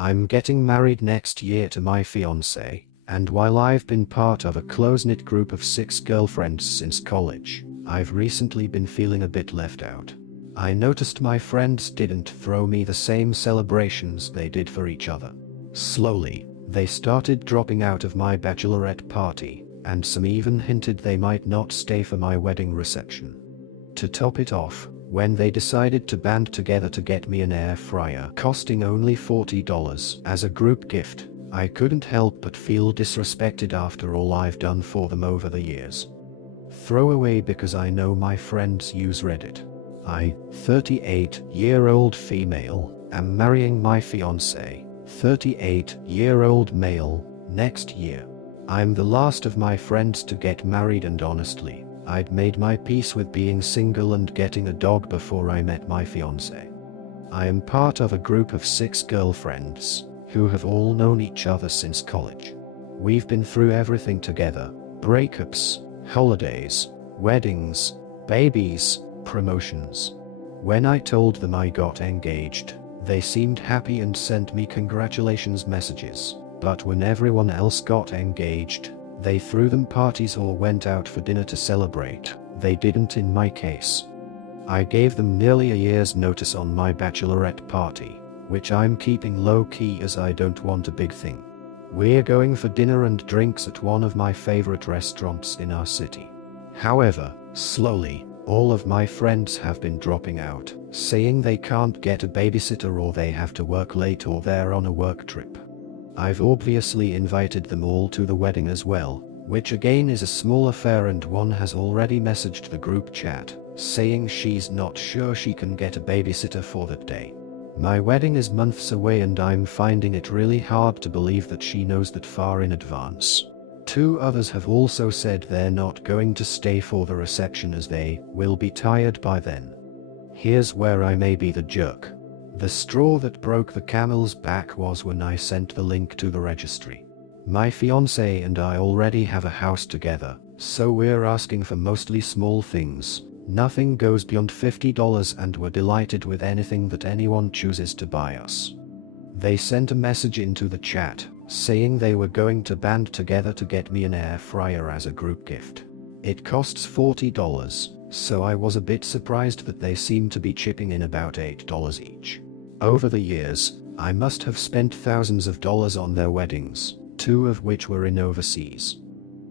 I'm getting married next year to my fiancé, and while I've been part of a close-knit group of 6 girlfriends since college, I've recently been feeling a bit left out. I noticed my friends didn't throw me the same celebrations they did for each other. Slowly, they started dropping out of my bachelorette party, and some even hinted they might not stay for my wedding reception. To top it off, when they decided to band together to get me an air fryer costing only $40 as a group gift, I couldn't help but feel disrespected after all I've done for them over the years. Throwaway because I know my friends use Reddit. I, 38-year-old female, am marrying my fiancé, 38-year-old male, next year. I'm the last of my friends to get married, and honestly, I'd made my peace with being single and getting a dog before I met my fiancé. I am part of a group of 6 girlfriends who have all known each other since college. We've been through everything together: breakups, holidays, weddings, babies, promotions. When I told them I got engaged, they seemed happy and sent me congratulations messages, but when everyone else got engaged, they threw them parties or went out for dinner to celebrate. They didn't in my case. I gave them nearly a year's notice on my bachelorette party, which I'm keeping low-key as I don't want a big thing. We're going for dinner and drinks at one of my favorite restaurants in our city. However, slowly, all of my friends have been dropping out, saying they can't get a babysitter or they have to work late or they're on a work trip. I've obviously invited them all to the wedding as well, which again is a small affair, and one has already messaged the group chat, saying she's not sure she can get a babysitter for that day. My wedding is months away and I'm finding it really hard to believe that she knows that far in advance. 2 others have also said they're not going to stay for the reception as they will be tired by then. Here's where I may be the jerk. The straw that broke the camel's back was when I sent the link to the registry. My fiancé and I already have a house together, so we're asking for mostly small things. Nothing goes beyond $50, and we're delighted with anything that anyone chooses to buy us. They sent a message into the chat, saying they were going to band together to get me an air fryer as a group gift. It costs $40, so I was a bit surprised that they seemed to be chipping in about $8 each. Over the years, I must have spent thousands of dollars on their weddings, 2 of which were in overseas.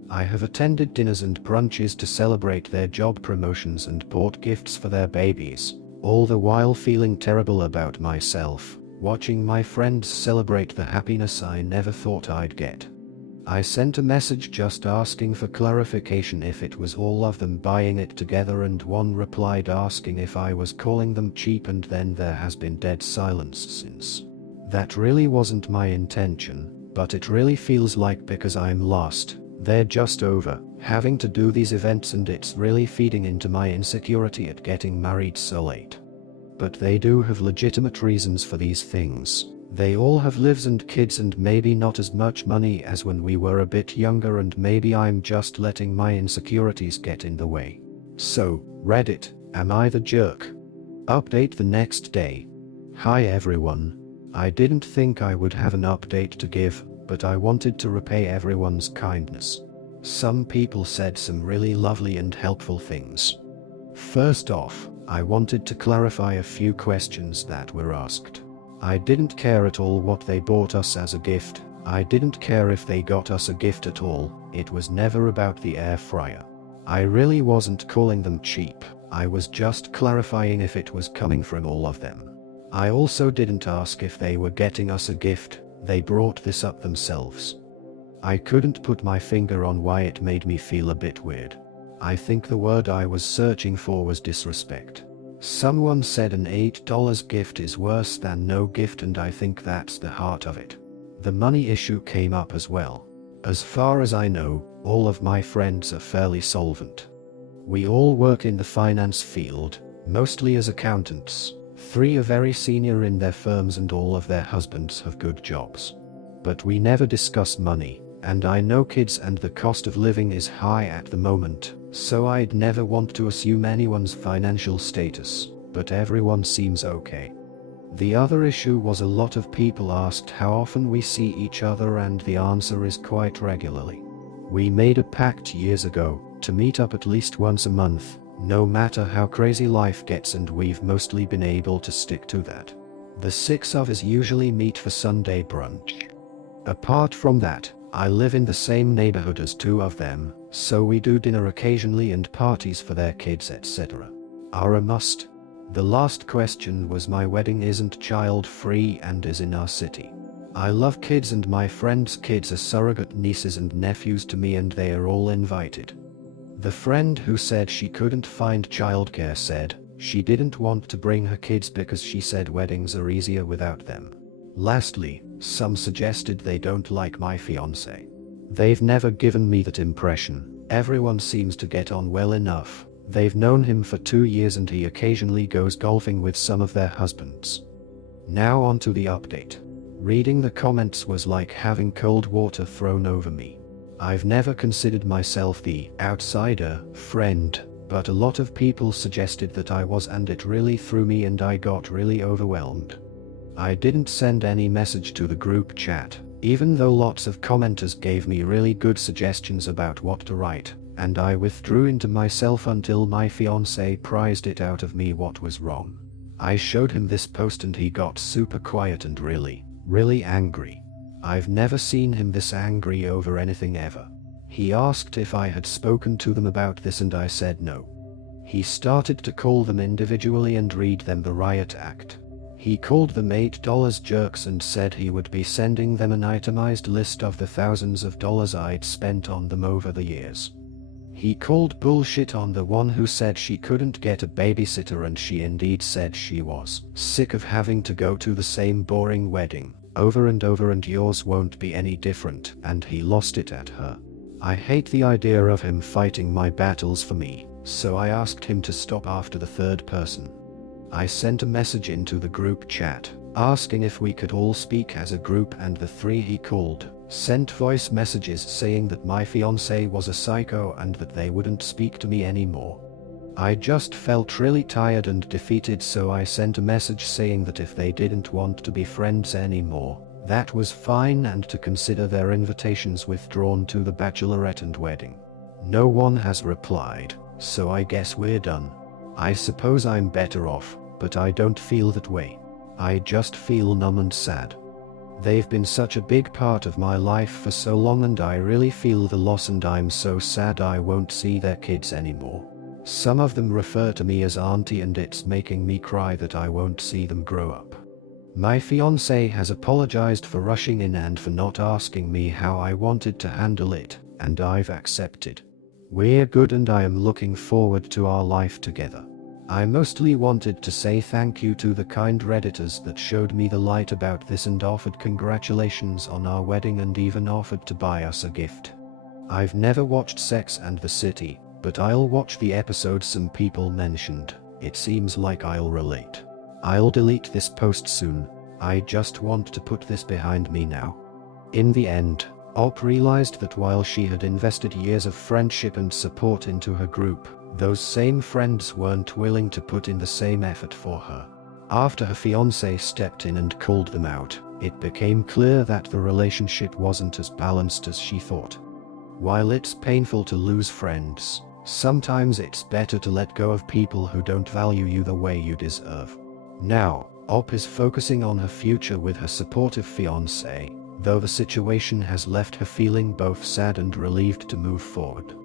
I have attended dinners and brunches to celebrate their job promotions and bought gifts for their babies, all the while feeling terrible about myself, watching my friends celebrate the happiness I never thought I'd get. I sent a message just asking for clarification if it was all of them buying it together, and one replied asking if I was calling them cheap, and then there has been dead silence since. That really wasn't my intention, but it really feels like because I'm lost, they're just over having to do these events, and it's really feeding into my insecurity at getting married so late. But they do have legitimate reasons for these things. They all have lives and kids and maybe not as much money as when we were a bit younger, and maybe I'm just letting my insecurities get in the way. So, Reddit, am I the jerk? Update the next day. Hi everyone. I didn't think I would have an update to give, but I wanted to repay everyone's kindness. Some people said some really lovely and helpful things. First off, I wanted to clarify a few questions that were asked. I didn't care at all what they bought us as a gift. I didn't care if they got us a gift at all. It was never about the air fryer. I really wasn't calling them cheap. I was just clarifying if it was coming from all of them. I also didn't ask if they were getting us a gift. They brought this up themselves. I couldn't put my finger on why it made me feel a bit weird. I think the word I was searching for was disrespect. Someone said an $8 gift is worse than no gift, and I think that's the heart of it. The money issue came up as well. As far as I know, all of my friends are fairly solvent. We all work in the finance field, mostly as accountants. 3 are very senior in their firms and all of their husbands have good jobs. But we never discuss money, and I know kids and the cost of living is high at the moment, so I'd never want to assume anyone's financial status, but everyone seems okay. The other issue was a lot of people asked how often we see each other, and the answer is quite regularly. We made a pact years ago to meet up at least once a month, no matter how crazy life gets, and we've mostly been able to stick to that. The six of us usually meet for Sunday brunch. Apart from that, I live in the same neighborhood as two of them, so we do dinner occasionally and parties for their kids, etc. Are a must. The last question was my wedding isn't child-free and is in our city. I love kids, and my friends' kids are surrogate nieces and nephews to me, and they are all invited. The friend who said she couldn't find childcare said she didn't want to bring her kids because she said weddings are easier without them. Lastly, some suggested they don't like my fiancé. They've never given me that impression. Everyone seems to get on well enough. They've known him for 2 years and he occasionally goes golfing with some of their husbands. Now on to the update. Reading the comments was like having cold water thrown over me. I've never considered myself the outsider friend, but a lot of people suggested that I was, and it really threw me and I got really overwhelmed. I didn't send any message to the group chat, even though lots of commenters gave me really good suggestions about what to write, and I withdrew into myself until my fiancé prized it out of me what was wrong. I showed him this post and he got super quiet and really angry. I've never seen him this angry over anything ever. He asked if I had spoken to them about this and I said no. He started to call them individually and read them the riot act. He called them $8 jerks and said he would be sending them an itemized list of the thousands of dollars I'd spent on them over the years. He called bullshit on the one who said she couldn't get a babysitter, and she indeed said she was sick of having to go to the same boring wedding over and over and yours won't be any different, and he lost it at her. I hate the idea of him fighting my battles for me, so I asked him to stop after the third person. I sent a message into the group chat asking if we could all speak as a group, and the three he called sent voice messages saying that my fiancé was a psycho and that they wouldn't speak to me anymore. I just felt really tired and defeated, so I sent a message saying that if they didn't want to be friends anymore, that was fine, and to consider their invitations withdrawn to the bachelorette and wedding. No one has replied, so I guess we're done. I suppose I'm better off, but I don't feel that way. I just feel numb and sad. They've been such a big part of my life for so long, and I really feel the loss, and I'm so sad I won't see their kids anymore. Some of them refer to me as auntie, and it's making me cry that I won't see them grow up. My fiancé has apologized for rushing in and for not asking me how I wanted to handle it, and I've accepted. We're good and I am looking forward to our life together. I mostly wanted to say thank you to the kind Redditors that showed me the light about this and offered congratulations on our wedding and even offered to buy us a gift. I've never watched Sex and the City, but I'll watch the episode some people mentioned. It seems like I'll relate. I'll delete this post soon. I just want to put this behind me now. In the end, Op realized that while she had invested years of friendship and support into her group, those same friends weren't willing to put in the same effort for her. After her fiancé stepped in and called them out, it became clear that the relationship wasn't as balanced as she thought. While it's painful to lose friends, sometimes it's better to let go of people who don't value you the way you deserve. Now, Op is focusing on her future with her supportive fiancé, though the situation has left her feeling both sad and relieved to move forward.